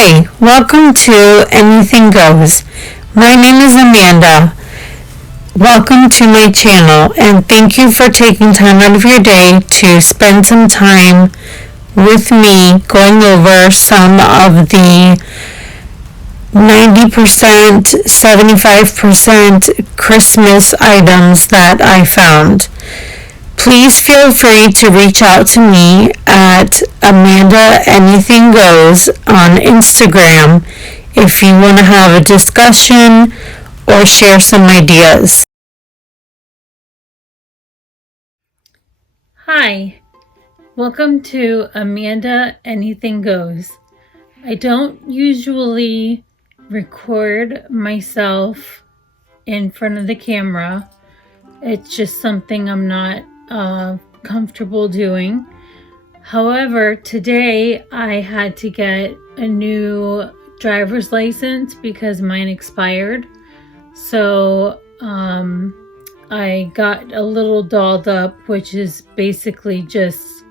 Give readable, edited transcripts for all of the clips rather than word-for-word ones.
Hi, welcome to Anything Goes. My name is Amanda. Welcome to my channel and thank you for taking time out of your day to spend some time with me going over some of the 90%, 75% Christmas items that I found. Please feel free to reach out to me at Amanda Anything Goes on Instagram if you want to have a discussion or share some ideas. Hi, welcome to Amanda Anything Goes. I don't usually record myself in front of the camera. It's just something I'm not comfortable doing. However, today I had to get a new driver's license because mine expired. So I got a little dolled up, which is basically just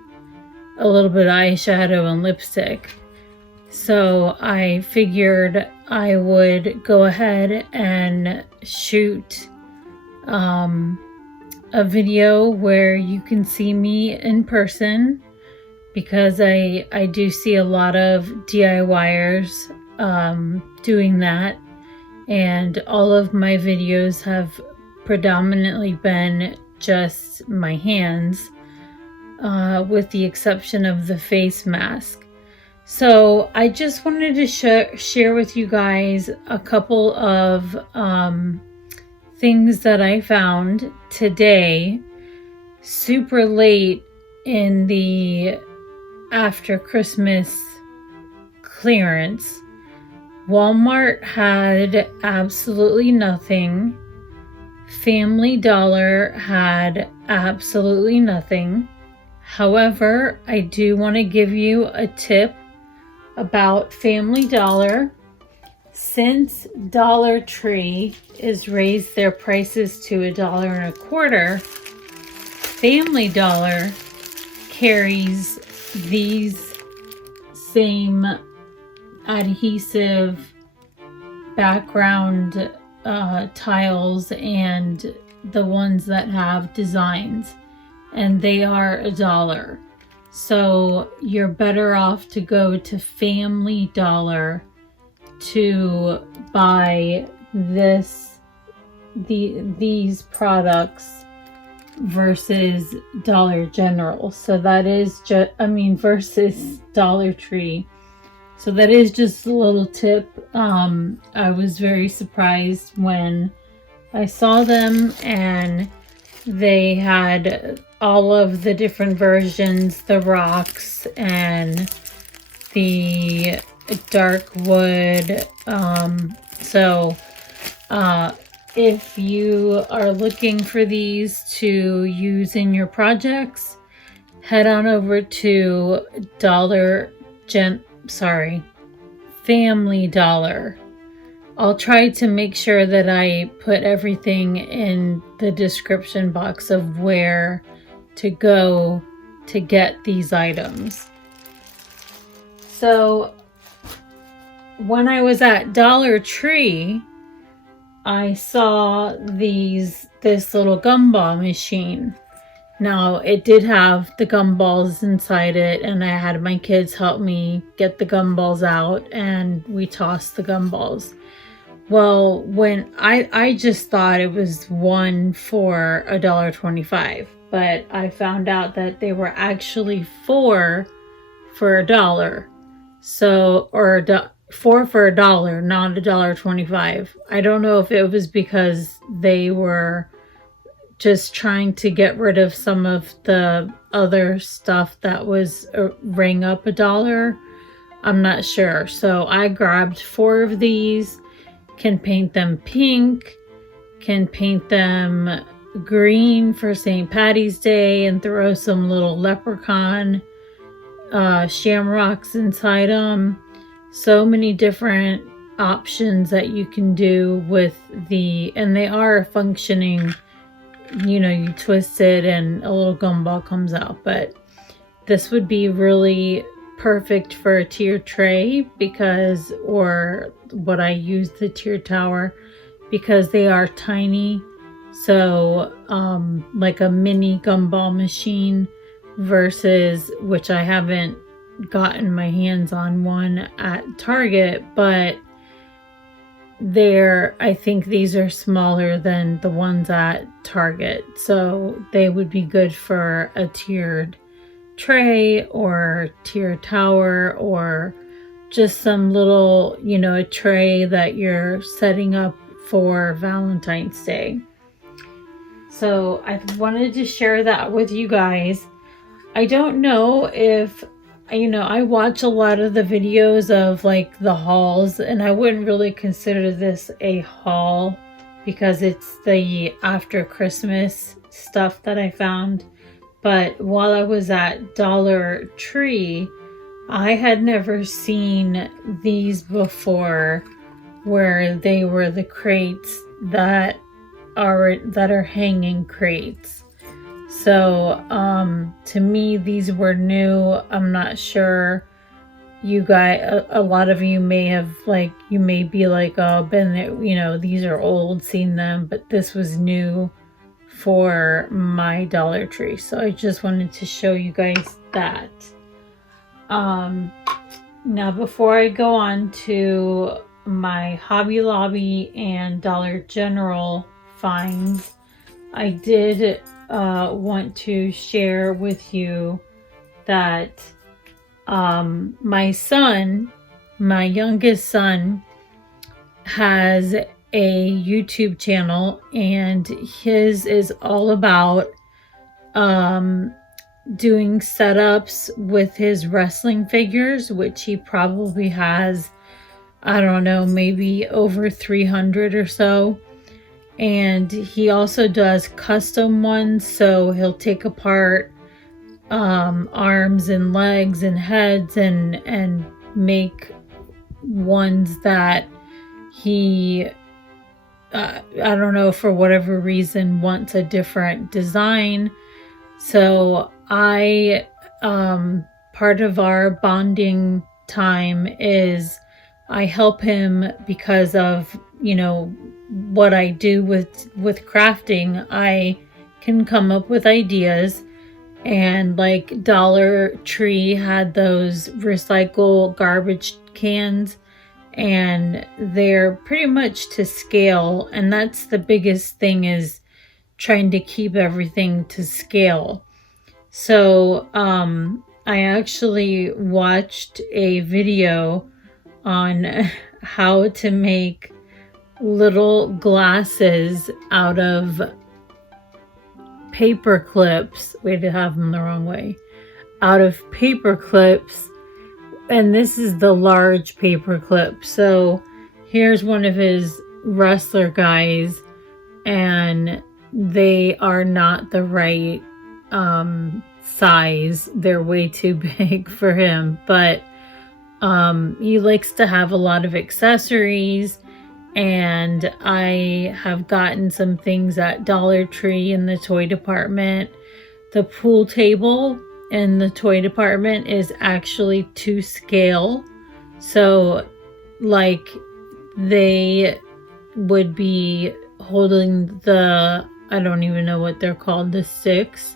a little bit of eyeshadow and lipstick. So I figured I would go ahead and shoot a video where you can see me in person, because I do see a lot of DIYers doing that, and all of my videos have predominantly been just my hands, with the exception of the face mask. So I just wanted to share with you guys a couple of things that I found today, super late in the after Christmas clearance. Walmart had absolutely nothing. Family Dollar had absolutely nothing. However, I do want to give you a tip about Family Dollar. Since Dollar Tree has raised their prices to $1.25, Family Dollar carries these same adhesive background tiles and the ones that have designs, and they are $1. So you're better off to go to Family Dollar to buy these products versus Dollar General. So that is versus Dollar Tree. So that is just a little tip. I was very surprised when I saw them, and they had all of the different versions, the rocks and the dark wood. If you are looking for these to use in your projects, head on over to Family Dollar. I'll try to make sure that I put everything in the description box of where to go to get these items. So when I was at Dollar Tree, I saw this little gumball machine. Now, it did have the gumballs inside it, and I had my kids help me get the gumballs out, and we tossed the gumballs. Well, when I just thought it was one for $1.25, but I found out that they were actually four for $1. So, or four for $1, not $1.25. I don't know if it was because they were just trying to get rid of some of the other stuff that was rang up $1. I'm not sure. So I grabbed 4 of these. Can paint them pink, can paint them green for St. Patty's Day, and throw some little leprechaun shamrocks inside them. So many different options that you can do with and they are functioning. You twist it and a little gumball comes out, but this would be really perfect for a tier tray because, or what I use the tier tower, because they are tiny. So like a mini gumball machine versus, which I haven't gotten my hands on one at Target, but I think these are smaller than the ones at Target, so they would be good for a tiered tray or tier tower, or just some little, a tray that you're setting up for Valentine's Day. So I wanted to share that with you guys. I don't know if, I watch a lot of the videos of like the hauls, and I wouldn't really consider this a haul because it's the after Christmas stuff that I found. But while I was at Dollar Tree, I had never seen these before, where they were the crates that are hanging crates. So to me, these were new. I'm not sure. You guys, a lot of you may have, like, you may be like, oh, been there, these are old, seen them, but this was new for my Dollar Tree. So I just wanted to show you guys that. Now before I go on to my Hobby Lobby and Dollar General finds, I did want to share with you that my youngest son, has a YouTube channel, and his is all about doing setups with his wrestling figures, which he probably has, I don't know, maybe over 300 or so. And he also does custom ones, so he'll take apart arms and legs and heads and make ones that he I don't know, for whatever reason, wants a different design. So I part of our bonding time is I help him because of what I do with crafting. I can come up with ideas, and like Dollar Tree had those recycle garbage cans, and they're pretty much to scale, and that's the biggest thing, is trying to keep everything to scale. So I actually watched a video on how to make little glasses out of paper clips. Wait, I have them the wrong way. Out of paper clips, and this is the large paper clip. So here's one of his wrestler guys, and they are not the right size. They're way too big for him, but he likes to have a lot of accessories, and I have gotten some things at Dollar Tree in the toy department. The pool table in the toy department is actually to scale, so like they would be holding the, I don't even know what they're called, the sticks,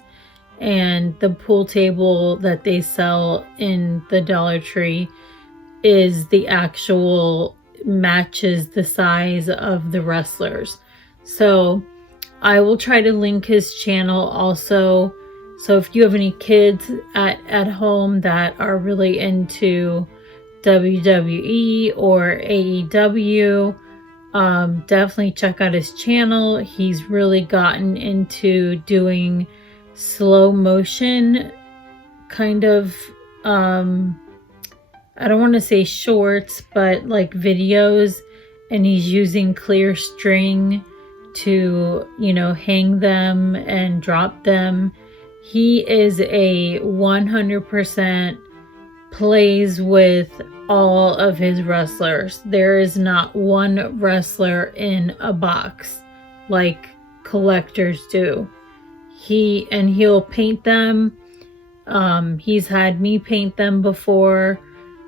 and the pool table that they sell in the Dollar Tree is the actual, matches the size of the wrestlers. So I will try to link his channel also. So if you have any kids at home that are really into WWE or AEW, definitely check out his channel. He's really gotten into doing slow motion kind of, I don't want to say shorts, but like videos, and he's using clear string to, hang them and drop them. He is a 100% plays with all of his wrestlers. There is not one wrestler in a box like collectors do. He'll paint them He's had me paint them before,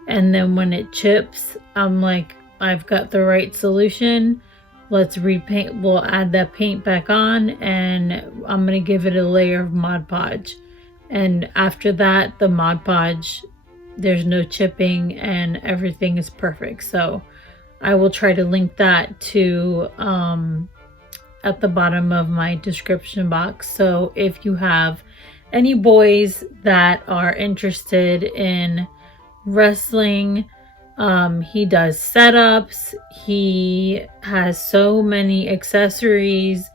and then when it chips, I'm like, I've got the right solution. Let's repaint. We'll add that paint back on, and I'm gonna give it a layer of Mod Podge. And after that, the Mod Podge, there's no chipping and everything is perfect. So I will try to link that to at the bottom of my description box. So if you have any boys that are interested in wrestling, he does setups, he has so many accessories,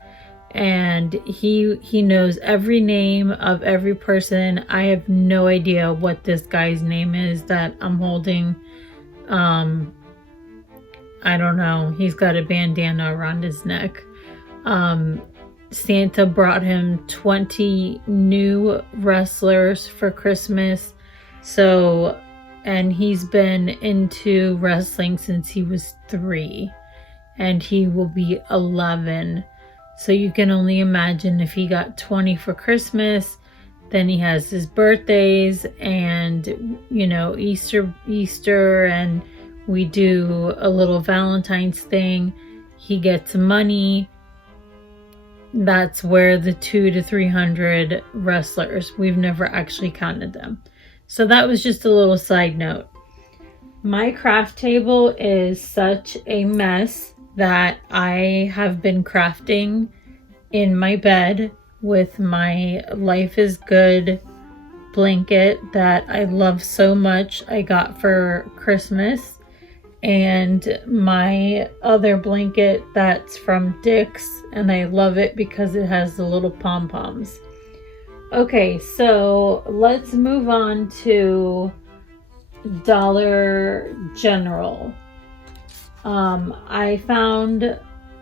and he knows every name of every person. I have no idea what this guy's name is that I'm holding. I don't know. He's got a bandana around his neck. Santa brought him 20 new wrestlers for Christmas. So, and he's been into wrestling since he was 3, and he will be 11. So you can only imagine if he got 20 for Christmas, then he has his birthdays and, you know, Easter, and we do a little Valentine's thing. He gets money. That's where the 200 to 300 wrestlers, we've never actually counted them. So that was just a little side note. My craft table is such a mess that I have been crafting in my bed with my Life is Good blanket that I love so much. I got for Christmas. And my other blanket that's from Dick's, and I love it because it has the little pom-poms. Okay, so let's move on to Dollar General. I found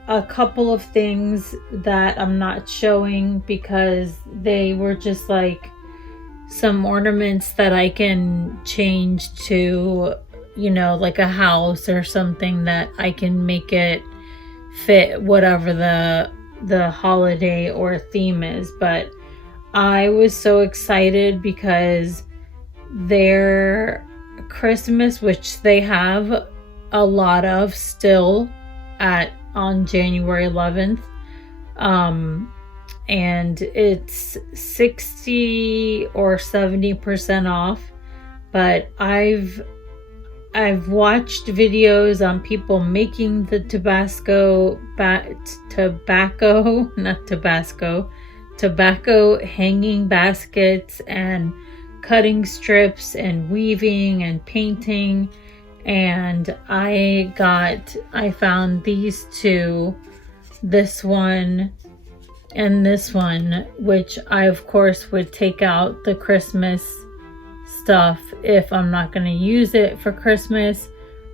a couple of things that I'm not showing because they were just like some ornaments that I can change to, you know, like a house or something that I can make it fit whatever the holiday or theme is. But I was so excited because their Christmas, which they have a lot of still on January 11th, and it's 60 or 70% off. But I've watched videos on people making the tobacco hanging baskets and cutting strips and weaving and painting. And I found these two, this one and this one, which I of course would take out the Christmas stuff if I'm not going to use it for Christmas.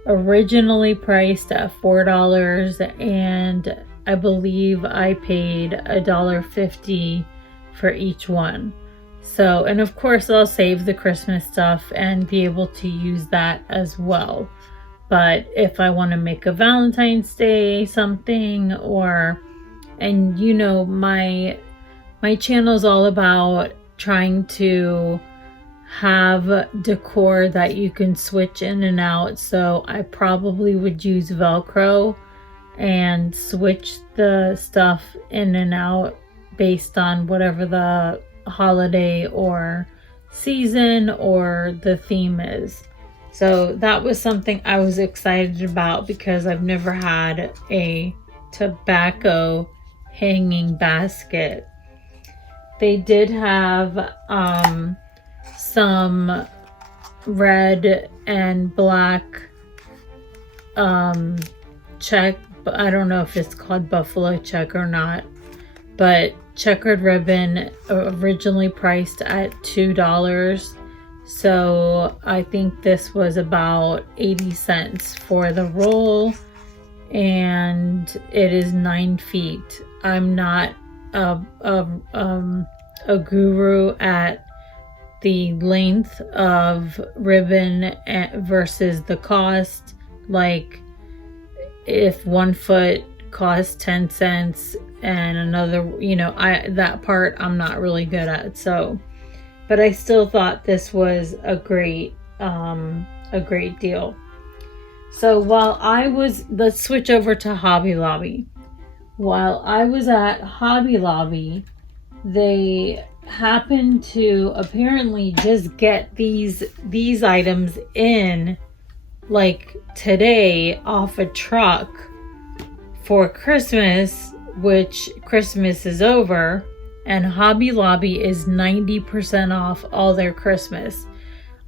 Originally priced at $4, and I believe I paid $1.50 for each one. So, and of course I'll save the Christmas stuff and be able to use that as well. But if I want to make a Valentine's Day something, and you know, my channel is all about trying to have decor that you can switch in and out. So I probably would use Velcro and switch the stuff in and out based on whatever the holiday or season or the theme is. So that was something I was excited about because I've never had a tobacco hanging basket. They did have some red and black check, but I don't know if it's called buffalo check or not, but checkered ribbon, originally priced at $2. So I think this was about 80 cents for the roll, and it is 9 feet. I'm not a guru at the length of ribbon versus the cost. Like if 1 foot costs 10 cents and another, you know, that part I'm not really good at. So but I still thought this was a great deal. So let's switch over to Hobby Lobby. While I was at Hobby Lobby, they happened to apparently just get these items in like today off a truck for Christmas, which Christmas is over, and Hobby Lobby is 90% off all their Christmas.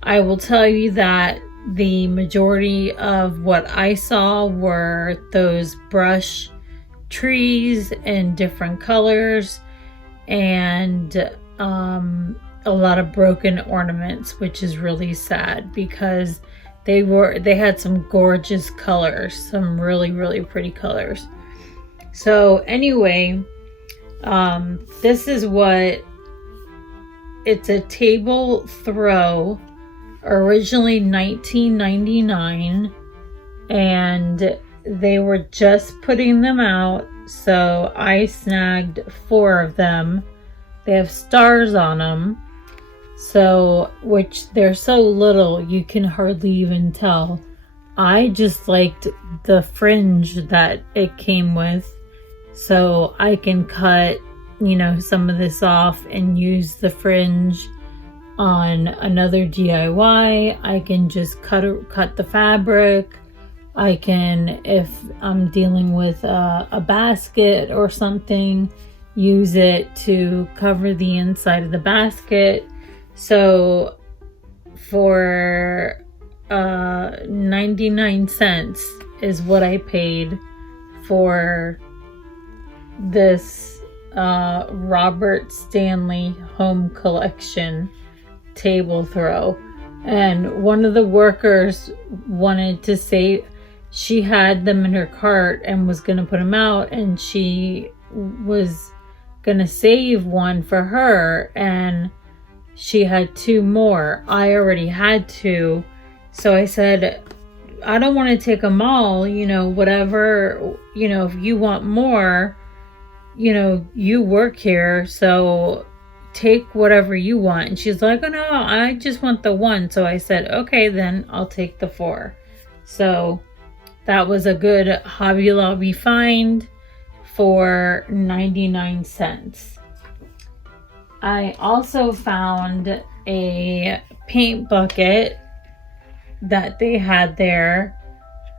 I will tell you that the majority of what I saw were those brush trees in different colors, and a lot of broken ornaments, which is really sad because they had some gorgeous colors, some really, really pretty colors. So anyway, this is it's a table throw, originally $19.99, and they were just putting them out, so I snagged 4 of them. They have stars on them, which they're so little you can hardly even tell. I just liked the fringe that it came with, so I can cut, some of this off and use the fringe on another DIY. I can just cut the fabric. I can, if I'm dealing with a basket or something, use it to cover the inside of the basket. So for 99 cents is what I paid for this Robert Stanley Home Collection table throw. And one of the workers wanted to say she had them in her cart and was going to put them out, and she was going to save one for her, and she had 2 more. I already had 2, so I said, I don't want to take them all, whatever, if you want more, you work here, so take whatever you want. And she's like, oh no, I just want the 1. So I said, okay, then I'll take the 4. So that was a good Hobby Lobby find for 99 cents. I also found a paint bucket that they had there.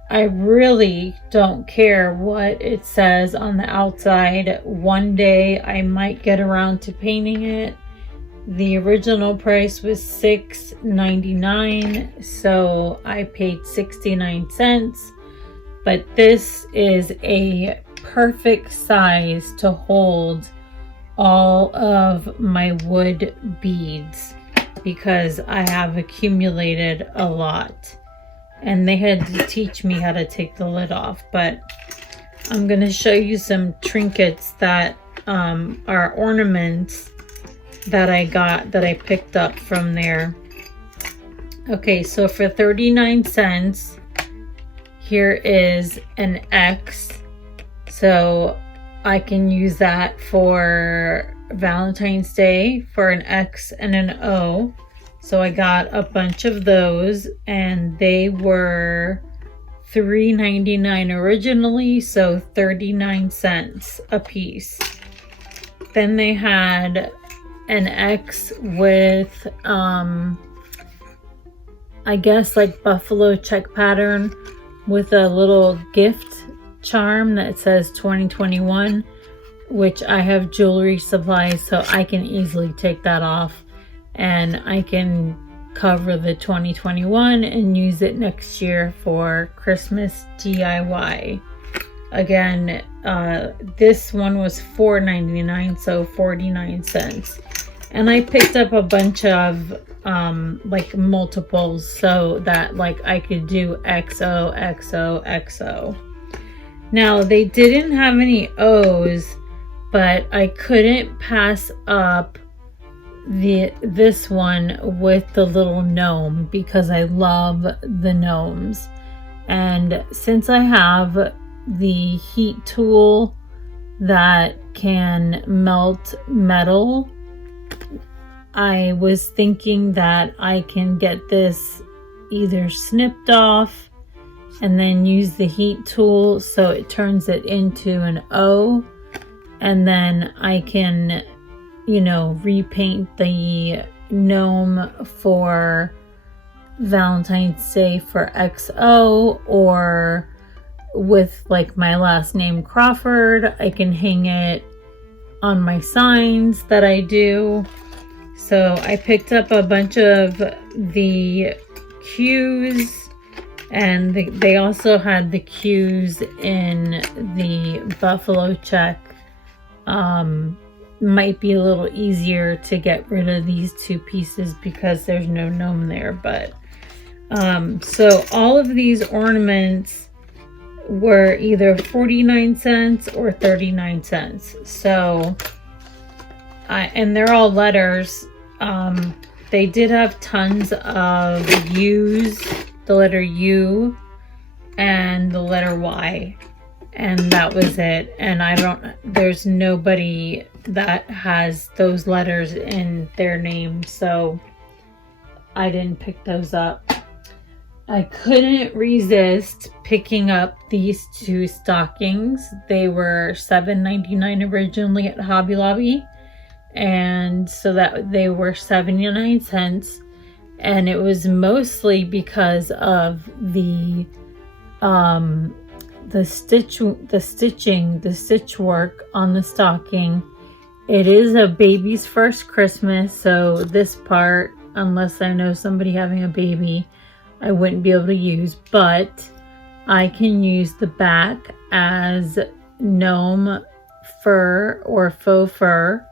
I really don't care what it says on the outside. One day I might get around to painting it. The original price was $6.99, so I paid 69 cents. But this is a perfect size to hold all of my wood beads because I have accumulated a lot. And they had to teach me how to take the lid off. But I'm going to show you some trinkets that are ornaments that I picked up from there. Okay, so for 39 cents, here is an X. So I can use that for Valentine's Day for an X and an O. So I got a bunch of those, and they were $3.99 originally, so 39 cents a piece. Then they had an X with, I guess like buffalo check pattern with a little gift charm that says 2021, which I have jewelry supplies, so I can easily take that off. And I can cover the 2021 and use it next year for Christmas DIY. Again, this one was $4.99, so 49 cents. And I picked up a bunch of like multiples so that like I could do XO, XO, XO. Now they didn't have any O's, but I couldn't pass up this one with the little gnome because I love the gnomes. And since I have the heat tool that can melt metal, I was thinking that I can get this either snipped off and then use the heat tool so it turns it into an O, and then I can, repaint the gnome for Valentine's Day for XO, or with like my last name Crawford, I can hang it on my signs that I do. So I picked up a bunch of the cues, and they also had the cues in the buffalo check. Might be a little easier to get rid of these two pieces because there's no gnome there, but so all of these ornaments were either 49 cents or 39 cents. So and they're all letters. They did have tons of U's, the letter U and the letter Y, and that was it. And there's nobody that has those letters in their name, so I didn't pick those up. I couldn't resist picking up these two stockings. They were $7.99 originally at Hobby Lobby, and so that they were 79 cents, and it was mostly because of the stitch work on the stocking. It is a baby's first Christmas, so this part, unless I know somebody having a baby, I wouldn't be able to use, but I can use the back as gnome fur or faux fur.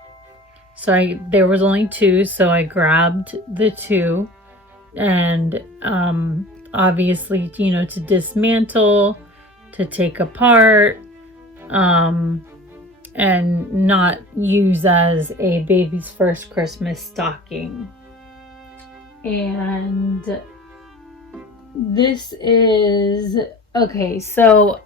So there was only two, so I grabbed the two, and obviously, to dismantle, to take apart, and not use as a baby's first Christmas stocking. And this is, okay, so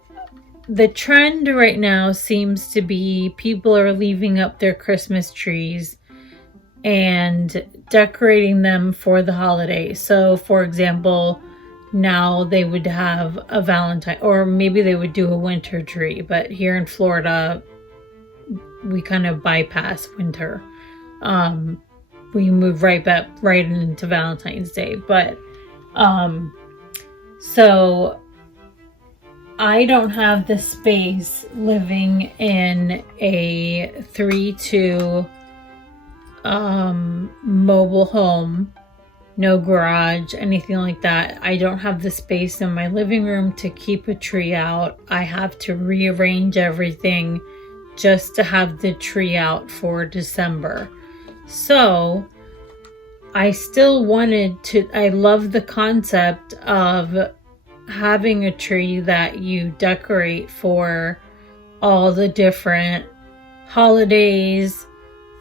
the trend right now seems to be people are leaving up their Christmas trees and decorating them for the holiday. So for example, now they would have a Valentine, or maybe they would do a winter tree, but here in Florida, we kind of bypass winter. We move right into Valentine's Day, but so I don't have the space living in a 3-2 mobile home, no garage, anything like that. I don't have the space in my living room to keep a tree out. I have to rearrange everything just to have the tree out for December. So I still wanted to, I love the concept of having a tree that you decorate for all the different holidays,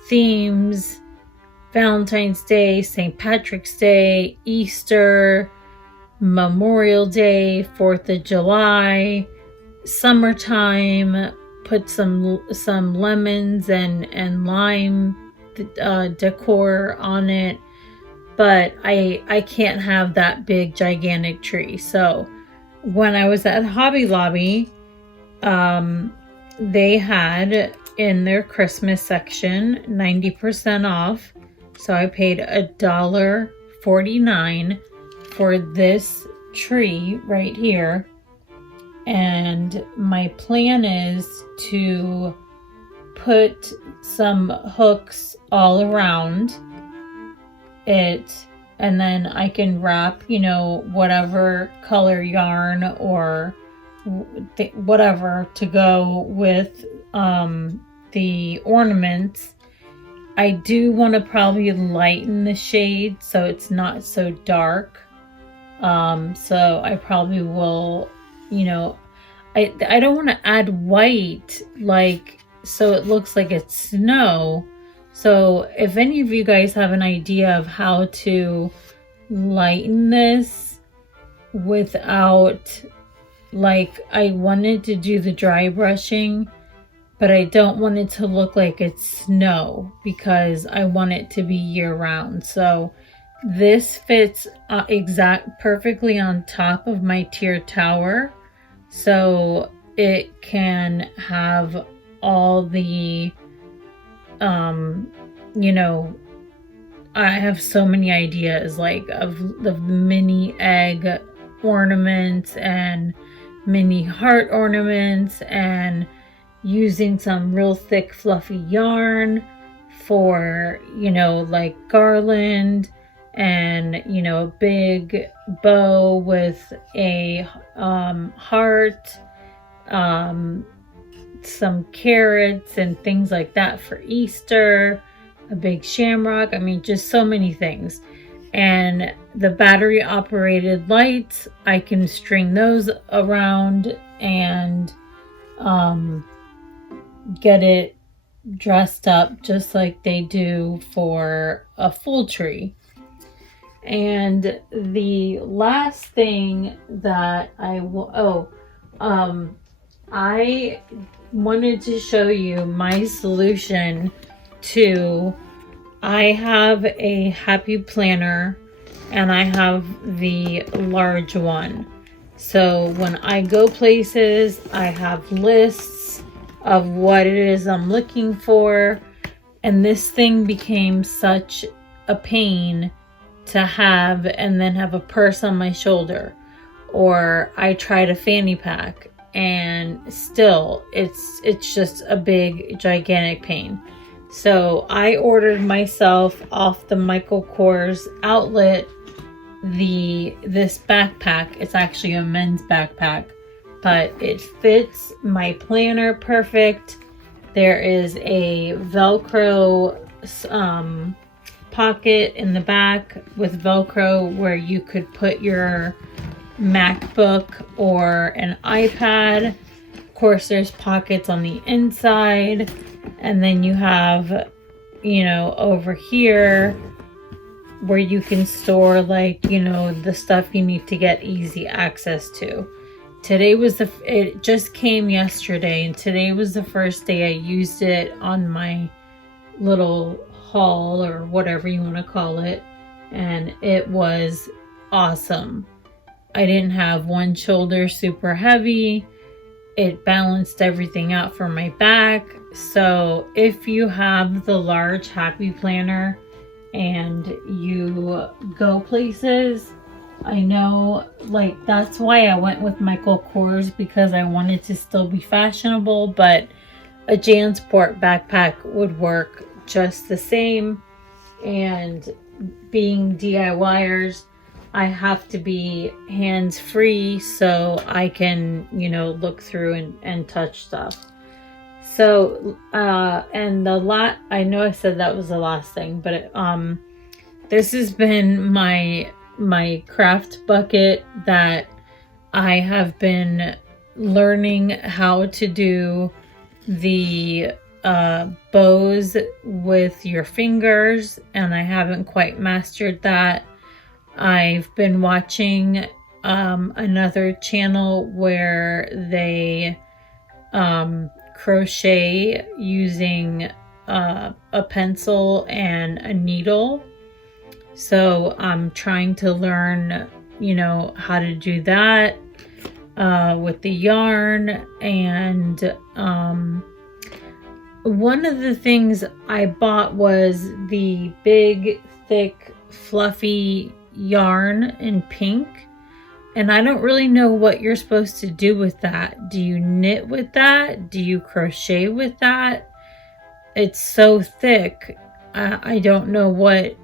themes, Valentine's Day, St. Patrick's Day, Easter, Memorial Day, 4th of July, summertime. Put some lemons and lime decor on it, but I can't have that big gigantic tree. So when I was at Hobby Lobby, they had in their Christmas section 90% off. So I paid $1.49 for this tree right here. And my plan is to put some hooks all around it, and then I can wrap, whatever color yarn or whatever to go with the ornaments. I do want to probably lighten the shade so it's not so dark. So I probably will, I don't want to add white so it looks like it's snow. So if any of you guys have an idea of how to lighten this without, I wanted to do the dry brushing, but I don't want it to look like it's snow because I want it to be year round. So this fits perfectly on top of my tier tower, so it can have all the you know, I have so many ideas like of the mini egg ornaments and mini heart ornaments, and using some real thick fluffy yarn for, like garland, and a big bow with a heart, some carrots and things like that for Easter, a big shamrock. I mean, just so many things. And the battery operated lights, I can string those around and get it dressed up just like they do for a full tree. And the last thing that I wanted to show you my solution to, I have a happy planner and I have the large one. So when I go places, I have lists of what it is I'm looking for. And this thing became such a pain to have and then have a purse on my shoulder. Or I tried a fanny pack and still it's just a big gigantic pain. So I ordered myself off the Michael Kors outlet this backpack. It's actually a men's backpack, but it fits my planner perfect. There is a Velcro pocket in the back with Velcro where you could put your MacBook or an iPad. Of course, there's pockets on the inside, and then you have, over here where you can store the stuff you need to get easy access to. It just came yesterday, and today was the first day I used it on my little haul or whatever you want to call it, and it was awesome. I didn't have one shoulder super heavy. It balanced everything out for my back. So if you have the large happy planner and you go places, I know, that's why I went with Michael Kors, because I wanted to still be fashionable, but a JanSport backpack would work just the same. And being DIYers, I have to be hands-free so I can, look through and touch stuff. So, and I know I said that was the last thing, but this has been my craft bucket that I have been learning how to do the bows with your fingers, and I haven't quite mastered that. I've been watching another channel where they crochet using a pencil and a needle. So I'm trying to learn, how to do that with the yarn. And one of the things I bought was the big, thick, fluffy yarn in pink, and I don't really know what you're supposed to do with that. Do you knit with that? Do you crochet with that? It's so thick. I don't know what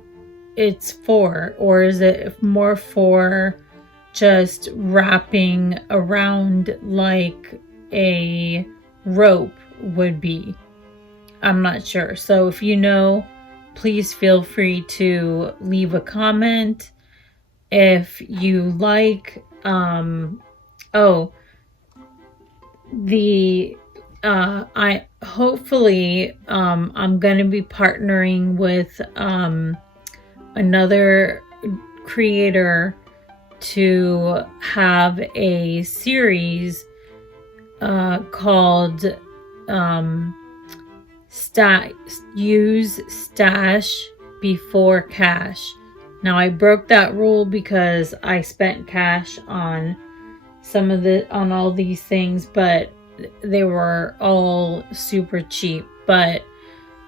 it's for, or is it more for just wrapping around like a rope would be? I'm not sure. So if you know, please feel free to leave a comment. If you like, I'm gonna be partnering with another creator to have a series called use stash before cash. Now I broke that rule because I spent cash on on all these things, but they were all super cheap. But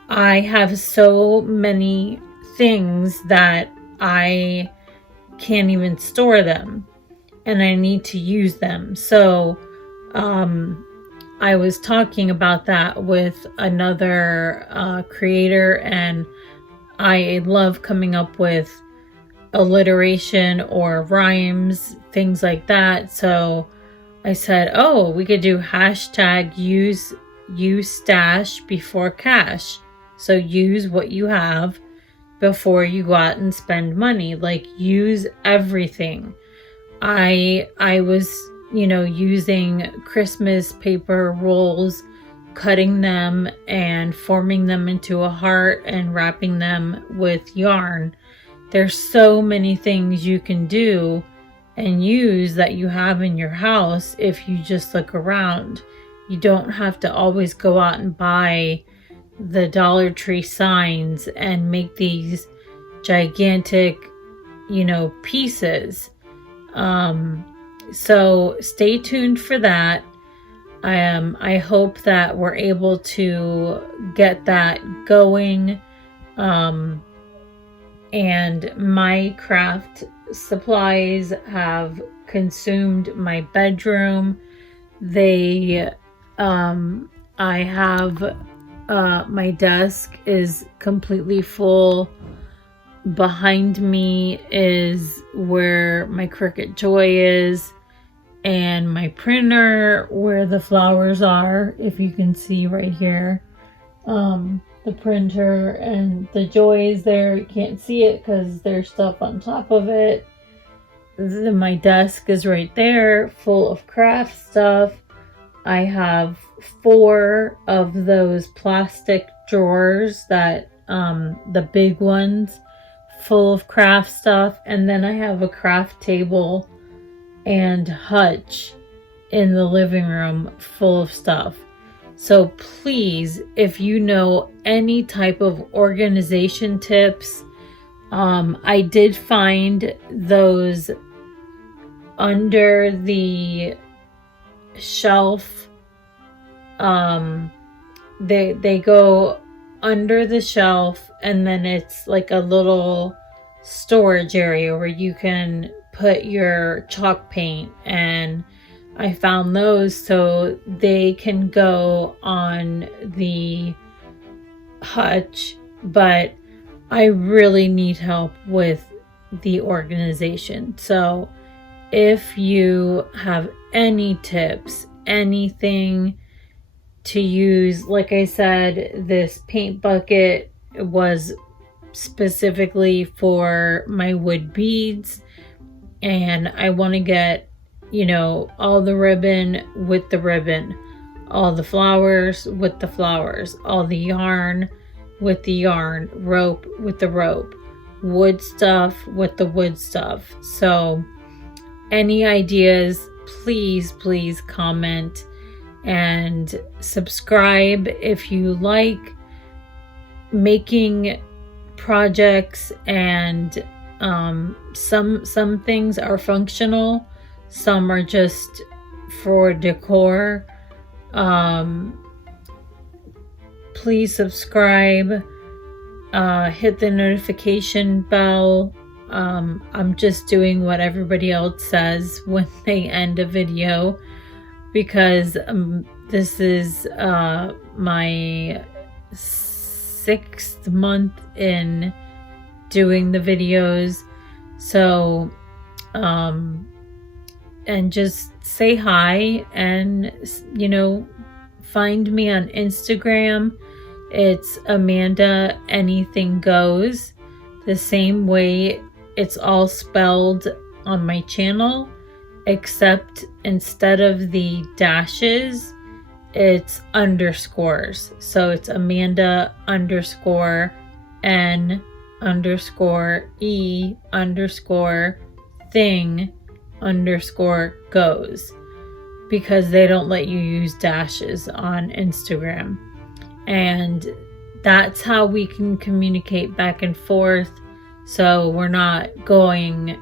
I have so many things that I can't even store them, and I need to use them. So I was talking about that with another creator, and I love coming up with alliteration or rhymes, things like that. So I said, oh, we could do hashtag use stash before cash. So use what you have before you go out and spend money. Like, use everything. I was, using Christmas paper rolls, cutting them and forming them into a heart and wrapping them with yarn. There's so many things you can do and use that you have in your house if you just look around. You don't have to always go out and buy the Dollar Tree signs and make these gigantic, pieces. So stay tuned for that. I hope that we're able to get that going. And my craft supplies have consumed my bedroom. I have, my desk is completely full. Behind me is where my Cricut Joy is, and my printer where the flowers are, if you can see right here. The printer and the Joy is there. You can't see it because there's stuff on top of it. My desk is right there, full of craft stuff. I have 4 of those plastic drawers that, the big ones, full of craft stuff. And then I have a craft table and hutch in the living room full of stuff. So please, if you know any type of organization tips, I did find those under the shelf. They go under the shelf, and then it's like a little storage area where you can put your chalk paint, and I found those so they can go on the hutch. But I really need help with the organization. So if you have any tips, anything to use, like I said, this paint bucket was specifically for my wood beads, and I want to get, all the ribbon with the ribbon, all the flowers with the flowers, all the yarn with the yarn, rope with the rope, wood stuff with the wood stuff. So any ideas, please comment and subscribe if you like making projects. And some things are functional, some are just for decor. Please subscribe, hit the notification bell. I'm just doing what everybody else says when they end a video, because this is my 6th month in doing the videos. So and just say hi, and find me on Instagram. It's Amanda Anything Goes, the same way it's all spelled on my channel, except instead of the dashes, it's underscores. So it's Amanda _N _E_ thing _goes. because they don't let you use dashes on Instagram. And that's how we can communicate back and forth. So we're not going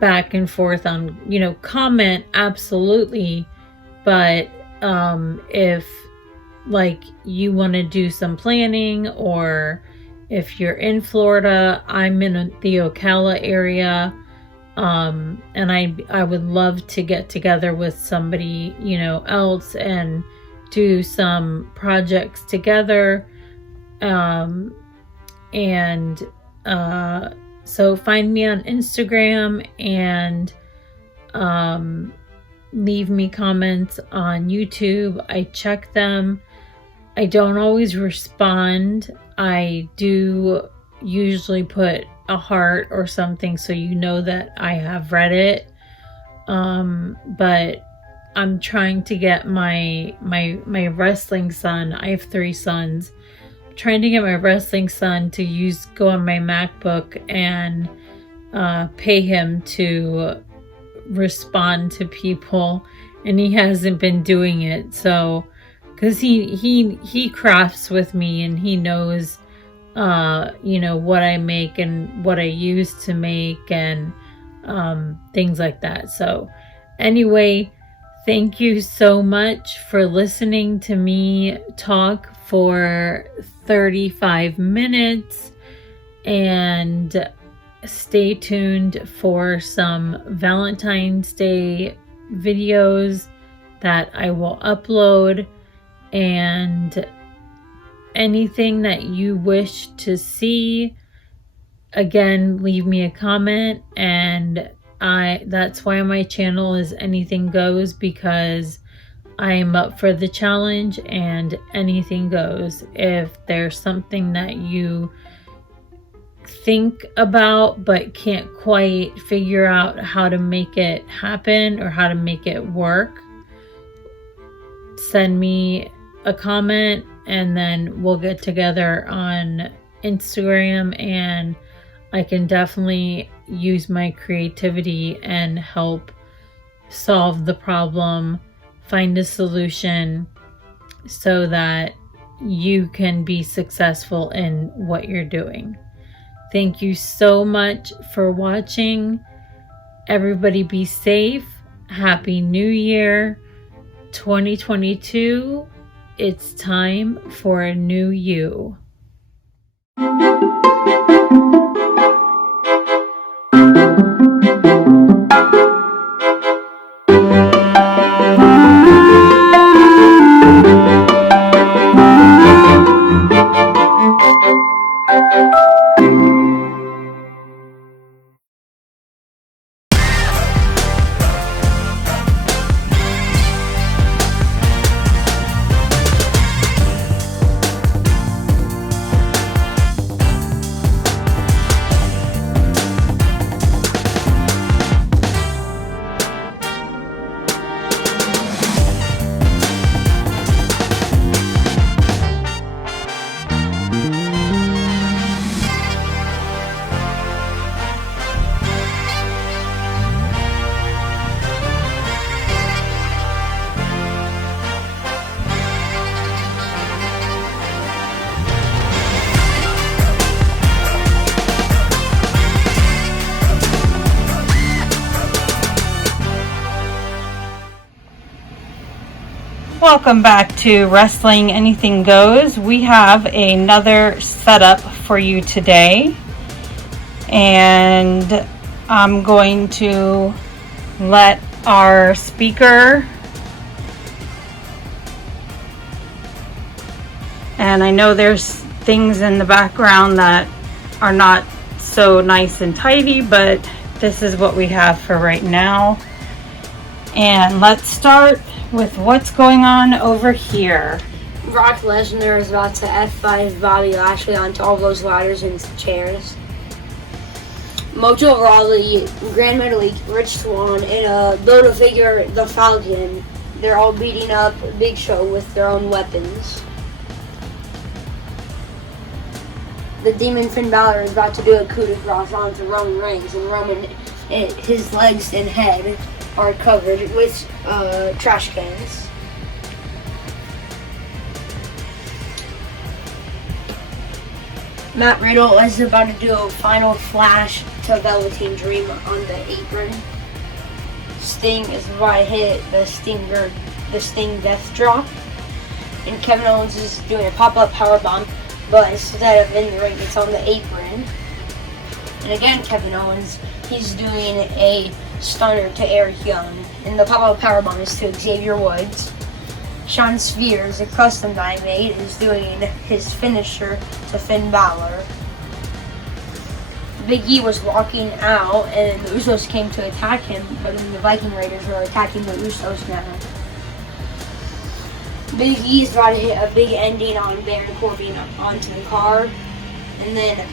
back and forth on, comment, absolutely. But if like you want to do some planning, or if you're in Florida, I'm in the Ocala area, and I would love to get together with somebody, else and do some projects together. So find me on Instagram and leave me comments on YouTube. I check them. I don't always respond. I do usually put a heart or something so you know that I have read it. But I'm trying to get my wrestling son. I have 3 sons. I'm trying to get my wrestling son to go on my MacBook and pay him to respond to people, and he hasn't been doing it. So, because he crafts with me, and he knows what I make and what I use to make, and things like that. So anyway, thank you so much for listening to me talk for 35 minutes, and stay tuned for some Valentine's Day videos that I will upload, and anything that you wish to see, again, leave me a comment. And that's why my channel is Anything Goes, because I am up for the challenge, and anything goes. If there's something that you think about but can't quite figure out how to make it happen or how to make it work, send me a comment, and then we'll get together on Instagram, and I can definitely use my creativity and help solve the problem, find a solution, so that you can be successful in what you're doing. Thank you so much for watching. Everybody be safe. Happy New Year 2022. It's time for a new you. Welcome back to Wrestling Anything Goes. We have another setup for you today, and I'm going to let our speaker, and I know there's things in the background that are not so nice and tidy, but this is what we have for right now. And let's start with what's going on over here. Brock Lesnar is about to F5 Bobby Lashley onto all those ladders and chairs. Mojo Rawley, Grand Metalik, Rich Swann, and Build-A-Figure, the Falcon. They're all beating up Big Show with their own weapons. The Demon Finn Balor is about to do a coup de grace onto Roman Reigns, and Roman his legs and head. are covered with trash cans. Matt Riddle is about to do a final flash to Velveteen Dream on the apron. Sting is about to hit the Sting Death Drop. And Kevin Owens is doing a pop-up powerbomb, but instead of in the ring, it's on the apron. And again, Kevin Owens, he's doing a stunner to Eric Young. And the pop-up powerbomb is to Xavier Woods. Sean Spears, a custom that I made, is doing his finisher to Finn Balor. Big E was walking out, and the Usos came to attack him, but then the Viking Raiders are attacking the Usos now. Big E is about to hit a big ending on Baron Corbin onto the car, and then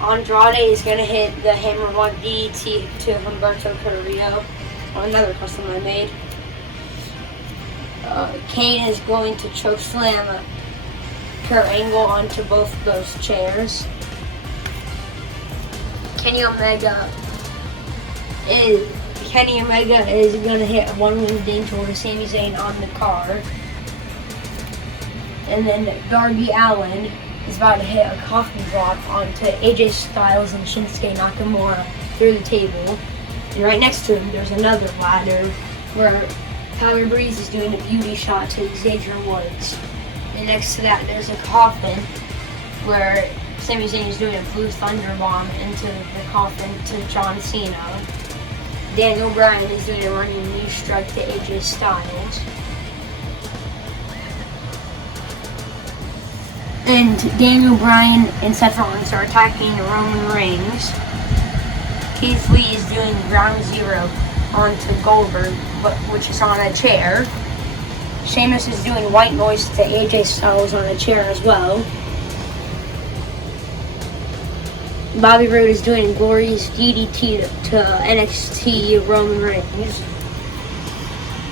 Andrade is going to hit the Hammerlock DDT to Humberto Carrillo, another custom I made. Kane is going to chokeslam Kurt Angle onto both those chairs. Kenny Omega is going to hit a one-wing ding to Sami Zayn on the car. And then Darby Allin is about to hit a coffin drop onto AJ Styles and Shinsuke Nakamura through the table. And right next to him, there's another ladder where Tyler Breeze is doing a beauty shot to Xavier Woods. And next to that, there's a coffin where Sami Zayn is doing a blue thunder bomb into the coffin to John Cena. Daniel Bryan is doing a running knee strike to AJ Styles. And Daniel Bryan and Seth Rollins are attacking Roman Reigns. Keith Lee is doing ground zero onto Goldberg, which is on a chair. Sheamus is doing white noise to AJ Styles on a chair as well. Bobby Roode is doing glorious DDT to NXT Roman Reigns.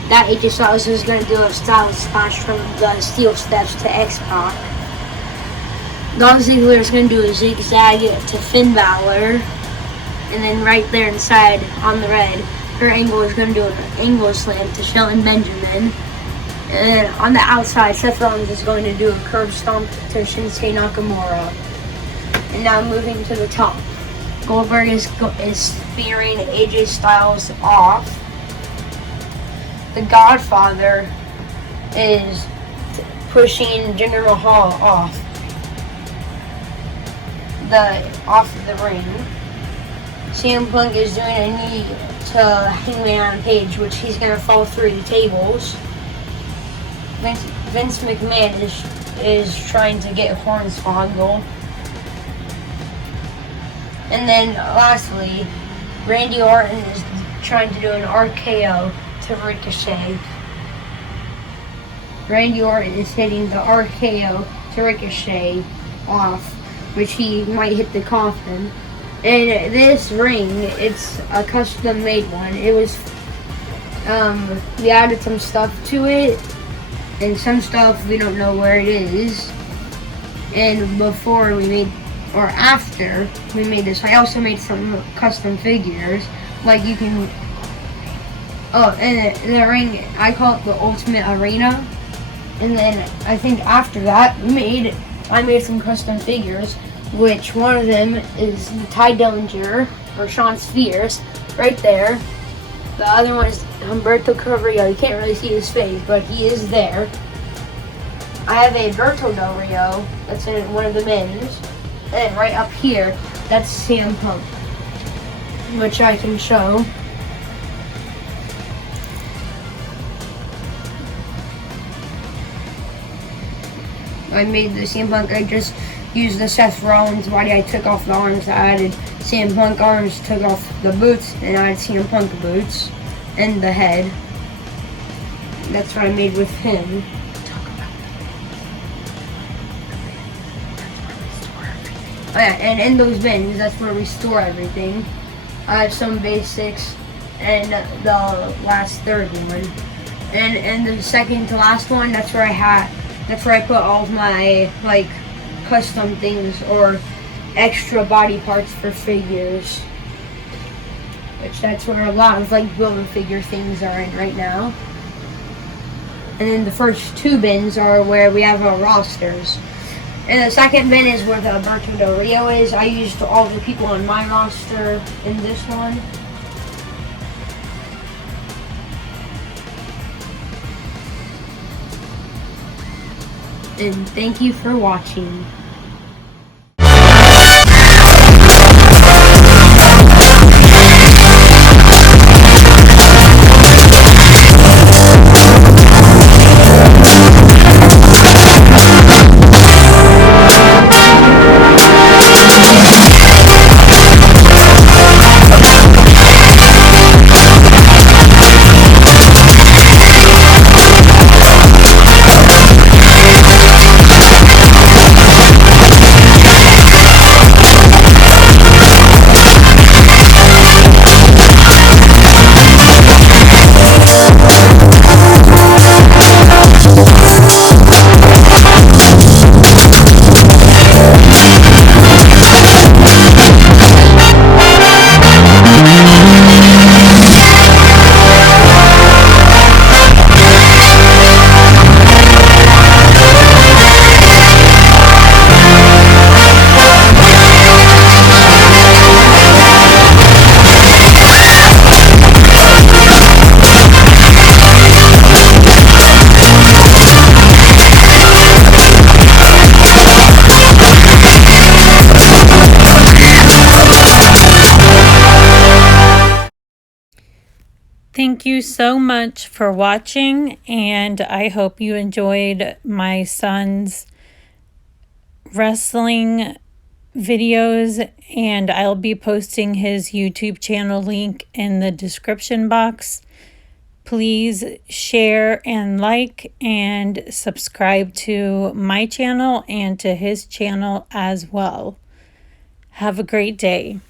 That AJ Styles is going to do a Styles splash from the steel steps to X-Pac. Dolph Ziggler is going to do a zigzag to Finn Balor. And then right there inside on the red, Kurt Angle is going to do an angle slam to Shelton Benjamin. And then on the outside, Seth Rollins is going to do a curb stomp to Shinsuke Nakamura. And now moving to the top, Goldberg is spearing AJ Styles off. The Godfather is pushing Jinder Mahal off the ring. CM Punk is doing a knee to Hangman Page, which he's going to fall through the tables. Vince McMahon is trying to get Hornswoggle. And then lastly, Randy Orton is trying to do an RKO to Ricochet. Randy Orton is hitting the RKO to Ricochet off, which he might hit the coffin. And this ring, it's a custom made one. It was, we added some stuff to it, and some stuff we don't know where it is. And before we made, or after we made this, I also made some custom figures. Like you can, and the ring, I call it the Ultimate Arena. And then I think after that, I made some custom figures, which one of them is Ty Dillinger, or Sean Spears, right there. The other one is Humberto Carrillo. You can't really see his face, but he is there. I have a Berto Del Rio that's in one of the men's. And right up here, that's CM Punk, which I can show. I made the CM Punk. I just used the Seth Rollins body. I took off the arms. I added CM Punk arms, took off the boots, and I added CM Punk boots and the head. That's what I made with him. Oh yeah, and in those bins, that's where we store everything. I have some basics and the last third one. And the second to last one, that's where I put all of my like custom things or extra body parts for figures. which that's where a lot of like Build-A-Figure things are in right now. And then the first 2 bins are where we have our rosters. And the second bin is where the Alberto Del Rio is. I used all the people on my roster in this one. And thank you for watching. Thank you so much for watching, and I hope you enjoyed my son's wrestling videos, and I'll be posting his YouTube channel link in the description box. Please share and like and subscribe to my channel and to his channel as well. Have a great day.